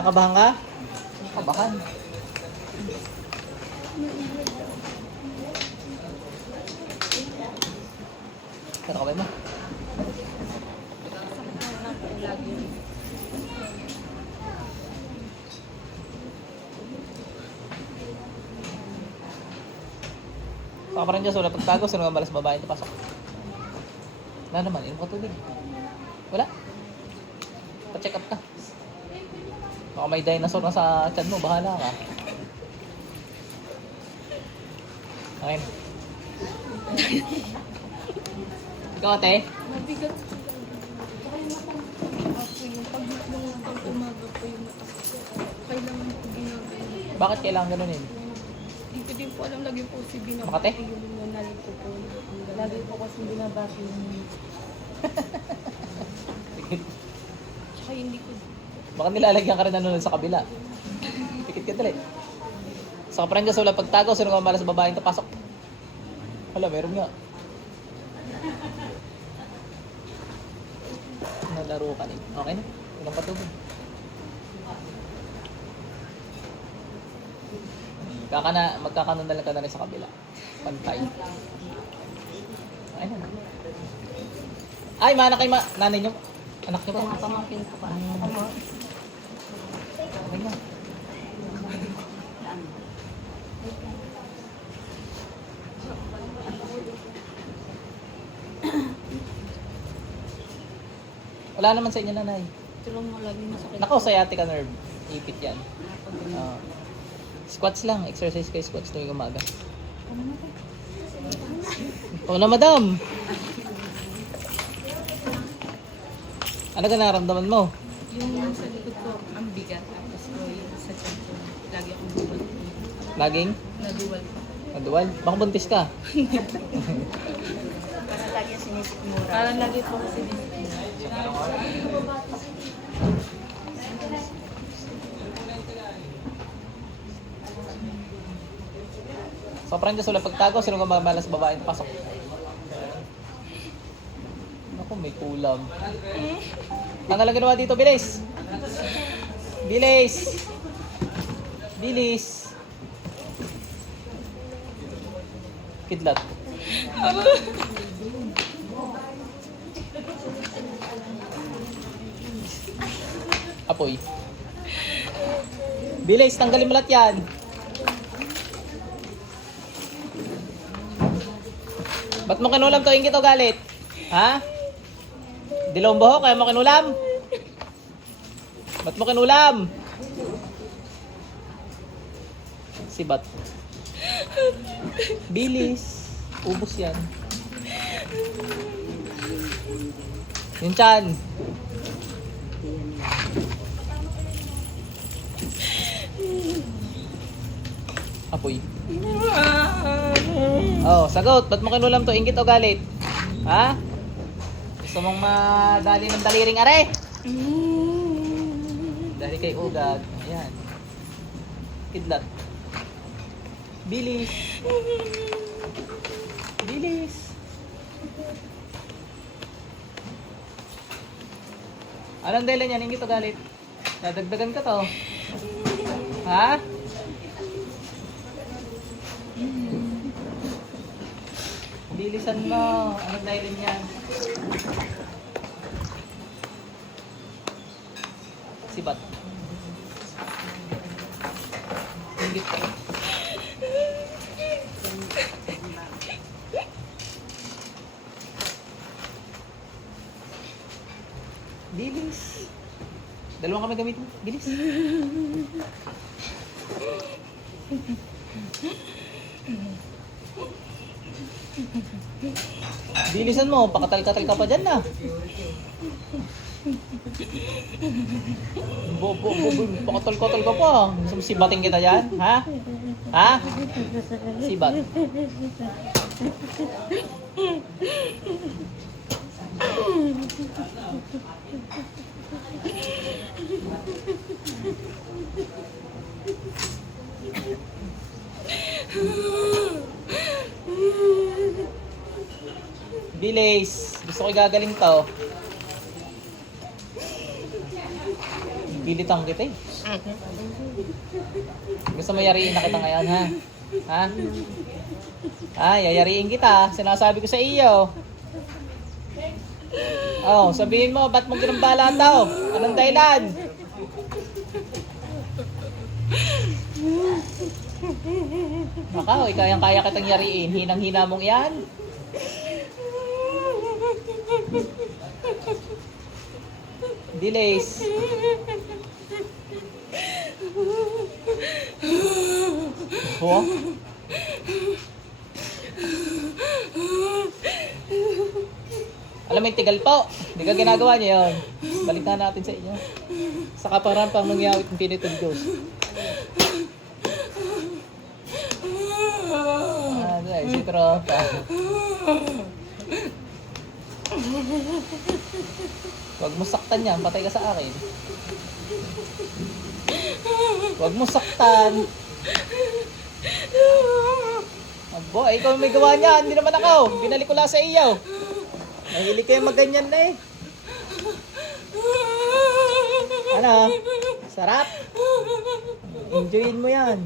Nakabahan ka? Kabahan. Kaya kabay mo. Saka pa rin dyan, wala pagtago, sino nga balas babae na pasok? Wala naman, inom ka tubig. Wala? Pa-check up ka. Baka may dinosaur na sa tiyan mo, bahala ka. Okay. Ikaw ate? Mabigat. Ako yung pag umaga po yung mata ko. Kailangan ko ginagawa. Bakit kailangan ganunin? Hindi ko din po alam. Lagi po si binabati Makate? yung nanay ko po. Lagi po kasi binabati yung... Tsaka hindi ko... Baka nilalagyan ka rin na nun sa kabila. Pikit ka dali. Sa kaparanggas wala pagtago, sino nga malas babaeng tapasok? Hala, meron nga. Nalaro ka rin. Okay na. Walang patubig. Magkakanundalan ka na rin sa kabila. Pantay. Okay na. Ay, mana kay nanay nyo. Anak nyo ba? Mga pamangkin ko pa. Okay na. Wala naman sa inyo nanay. Tulong mo lagi masakit. Nako, sciatica nerve. Ipit yan. Squats lang. Exercise kayo squats tuwing umaga. Oo na, madam. Ano ka nararamdaman mo? Yung sa likod ko, ang bigat. Tapos ko yung sa tiyan ko. Lagi akong duwal. Laging? Naduwal pa. Naduwal? Baka buntis ka. Parang lagi sinisikmura. Parang lagi po kasi So, parang dyan wala pagtago, sino nga mamalas babae na pasok? Naku, may kulam. Ano lang ginawa dito, bilis? Bilis! Bilis! Kidlat. Apoy. Bilis, tanggalin mo lahat yan. Ba't mo kinulam to? Ingit o galit? Ha? Dilawang buhok, kaya mo kinulam? Ba't mo kinulam? Sibat. Bilis. Ubus yan. Yung tiyan. Apoy. Oh, sagot. Ba't mo kinulam to? Ingit o galit? Ha? Gusto mong madali ng daliring are? Dali kay ugat. Ayan. Kidlat. Bilis. Bilis. Anong dahilan yan? Ingit o galit? Dadagdagan ka to. Ha? Bilisan mo. Anong dahilan yan? Sibat. Ingit ka. Bilis. Dalawang kami gamitin. Bilis. Bilisan mo, pakatal-katal ka pa dyan na. Pakatal-katal ka pa. Sibating kita dyan, ha? Ha? Sibat. Bilis. Gusto ko gagaling to. Pipilitan kita eh. Gusto mo yariin na kita ngayon, ha? Ha? Ha? Yayariin kita. Sinasabi ko sa iyo. Oh, sabihin mo, ba't mo ginambala tao? Anong dahilan? Nakaw, kayang-kaya kitang yariin. Hinang-hina mong yan. Delays. Oh? Alam mo yung tigal po. Hindi ka ginagawa niya yun. Balikan natin sa inyo. Sa kaparan pang nangyawit ng pinitugos. Si tropa. Huwag mo saktan yan. Patay ka sa akin. Huwag mo saktan. Abo, ikaw may gawa niyan. Hindi naman ako. Binalik ko lang sa iyo. Mahilig kayo magganyan na eh. Ano? Sarap? Enjoyin mo yan.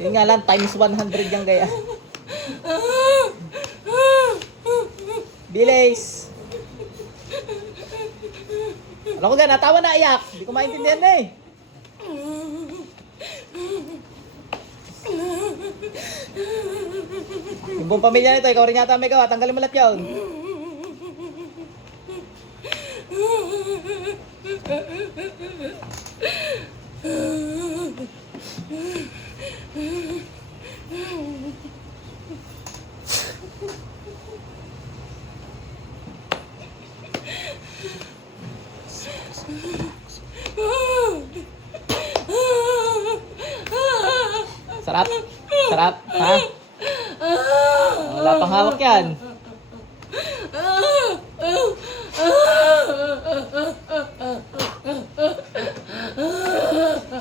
Yun nga lang, times 100 yung gaya. Bilis! Alam ko nga, natawa na iyak. Hindi ko maintindihan na eh. Yung buong pamilya nito, ikaw rin yata may gawa. Tanggalin mo lahat yun. Sarap? Sarap? Ha? Wala pang hawak yan.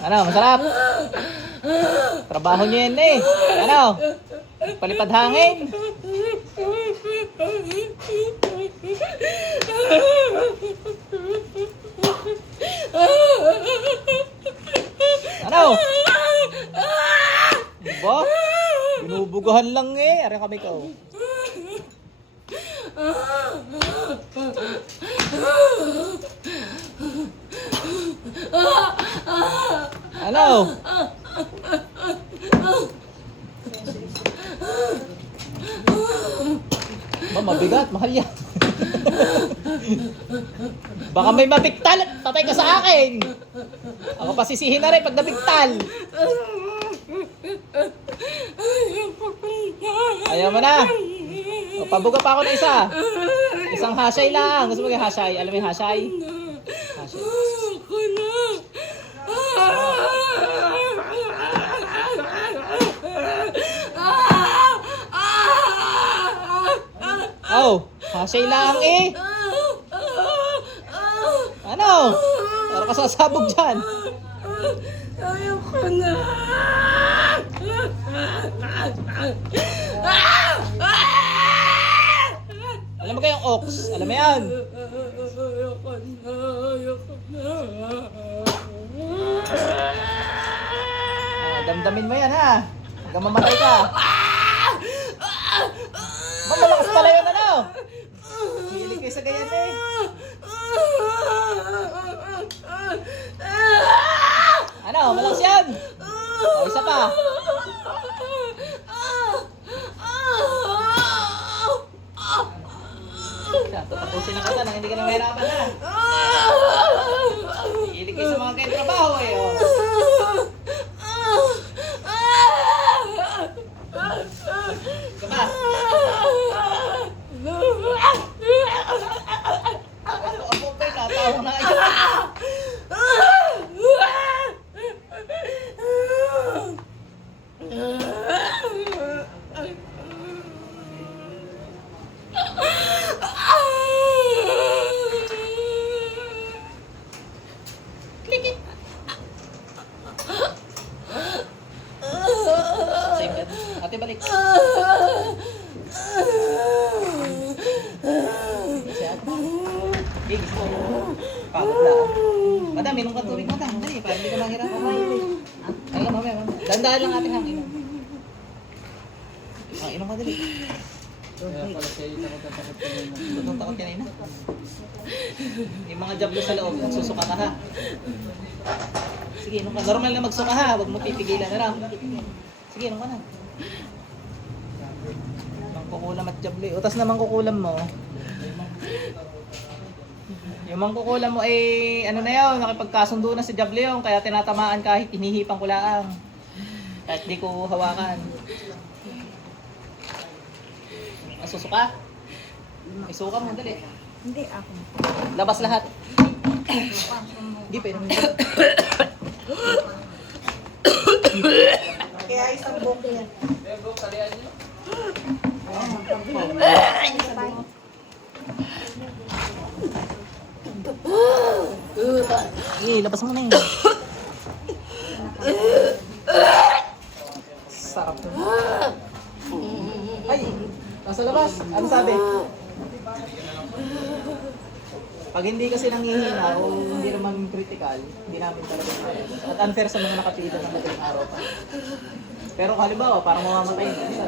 Ano? Masarap? Trabaho niyo yan eh. Ano? Palipad hangin? Ano? Diba? Binubugahan lang eh. Aray kami ko. Ano? Ba, mabigat, mahal yan. Baka may mabigtal at patay ka sa akin. Ako pasisihin na rin pag nabigtal. Ayaw mo na. O, pabuga pa ako na isa. Isang hasay lang. Gusto mo yung hasay? Alam mo yung hasay? Hasay. Oh, hasay lang eh. Ano? Para ka sasabog dyan. Ayaw ko na. Alam mo kayong ox? Alam mo yan? Ayaw ko na. Ayaw ko na. Damdamin mo yan ha. Hanggang mamatay ka. Malakas pala yun ano? Hilig kayo sa ganyan eh. Ano? Malakas yan? O, isa pa. Tatapusin na kita nang hindi ka na mahirapan na. Hilig kayo sa mga ganyan trabaho eh. Oh. Kaba? Ako pa yung natawa na yun. Click it. Same ka. Ate, balik. Si ate. Big. Madam, inom ka tubig, madam. Dali, para hindi ka mahirapan. Ay, mamaya. Dandaan lang ate hang, inom. Inom ka dali. Kaya pala siya yung takot ka na. Tutong takot ka na ina. Yung mga jablo sa loob, susuka ka ha. Sige, inom ka. Normal na magsuka ha, huwag mo pipigilan na lang. Sige, inom ka na. Mangkukulam at jablo. Utas na mangkukulam mo. Yung mangkukulam mo ay ano na yun, nakipagkasundo na si Jablo yun, kaya tinatamaan kahit hinihipang ko lang. Kahit di ko hawakan. Susuka? May suka mo, dali. Hindi ako. Labas lahat. Hindi pa yun. Kaya isang buko yan. Labas mo na yun. Sarap to. Ay, nasa labas. Ano sabi? Pag hindi kasi nanghihina o hindi naman critical, hindi namin talaga kaya. At unfair sa mga nakapila ng madaling araw pa. Pero halimbawa, parang mamamatay ka.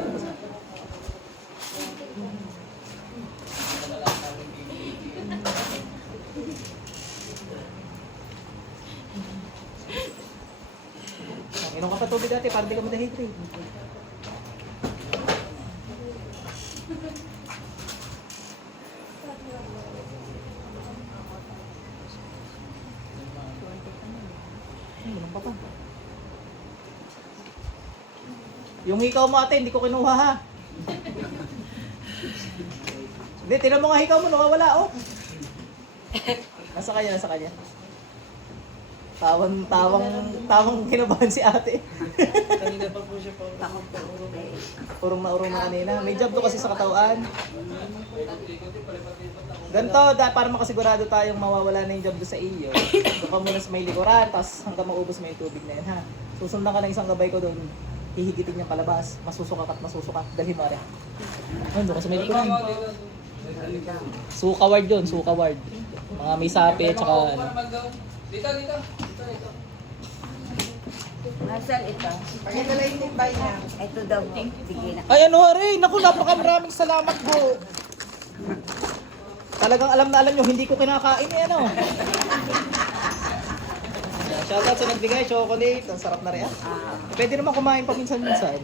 Inom ka pa tubig dati para di ka ma-dehydrate. Inom ka pa. Yung hikaw mo ate, hindi ko kinuha ha. Hindi, tinan mo nga hikaw mo, nakawala oh. Nasa kanya, nasa kanya. Tawang kinabahan si ate. Kanina pa po siya pa. Takot po. Urong na kanina. May job to kasi sa katawan. Ganito, para makasigurado tayong mawawala na yung job do sa iyo. Doon ka muna sa may likuran, tapos hanggang maubos mo yung tubig na yan ha. Susundan ka ng isang gabay ko doon. Hihigitin niyang palabas. Masusuka at masusuka. Dalhin mo rin. Ayun, doon ka sa may likuran. Suka ward yun, suka ward. Mga may sapi at saka ano. Dito. Nasaan ito? Ito lang yung timbay niya. Ito daw. Sige na. Ay ano Hari, naku napakamaraming salamat po. Talagang alam na alam nyo, hindi ko kinakain eh ano. Shoutout sa nagbigay, chocolate, ang sarap na rin ah. Pwede naman kumain pa minsan-minsan.